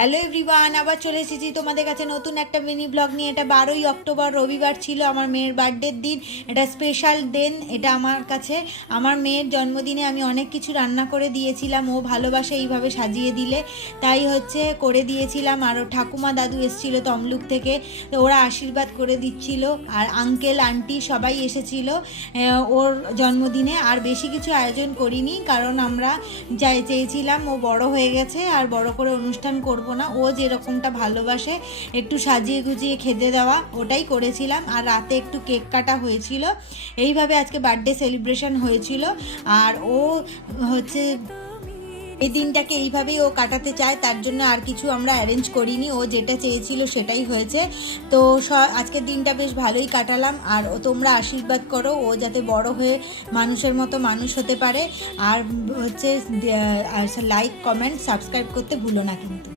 Hello everyone, আবার চলে এসেছি তোমাদের কাছে নতুন একটা মিনি ব্লগ নিয়ে। এটা 12ই অক্টোবর রবিবার ছিল, আমার মেয়ের বার্থডের দিন। এটা স্পেশাল দিন এটা আমার কাছে। আমার মেয়ের জন্মদিনে আমি অনেক কিছু রান্না করে দিয়েছিলাম, ও ভালোবাসে এইভাবে সাজিয়ে দিলে, তাই হচ্ছে করে দিয়েছিলাম। আর ঠাকুমা দাদু এসেছিল তমলুক থেকে, তো ওরা আশীর্বাদ করে দিচ্ছিল। আর আঙ্কেল আন্টি সবাই এসেছিল ওর জন্মদিনে। আর বেশি কিছু আয়োজন করিনি, কারণ আমরা চেয়েছিলাম ও বড় হয়ে গেছে আর বড় করে অনুষ্ঠান করব না, ও যেরকমটা ভালোবাসে একটু সাজিয়ে গুজিয়ে খেতে দেওয়া, ওটাই করেছিলাম। আর রাতে একটু কেক কাটা হয়েছিল। এইভাবে আজকে বার্থডে সেলিব্রেশন হয়েছিল। আর ও হচ্ছে এই দিনটাকে এইভাবেই ও কাটাতে চায়, তার জন্য আর কিছু আমরা অ্যারেঞ্জ করিনি, ও যেটা চেয়েছিল সেটাই হয়েছে। তো আজকের দিনটা বেশ ভালোই কাটালাম। আর ও তোমরা আশীর্বাদ করো ও যাতে বড় হয়ে মানুষের মতো মানুষ হতে পারে। আর হচ্ছে লাইক কমেন্ট সাবস্ক্রাইব করতে ভুলো না কিন্তু।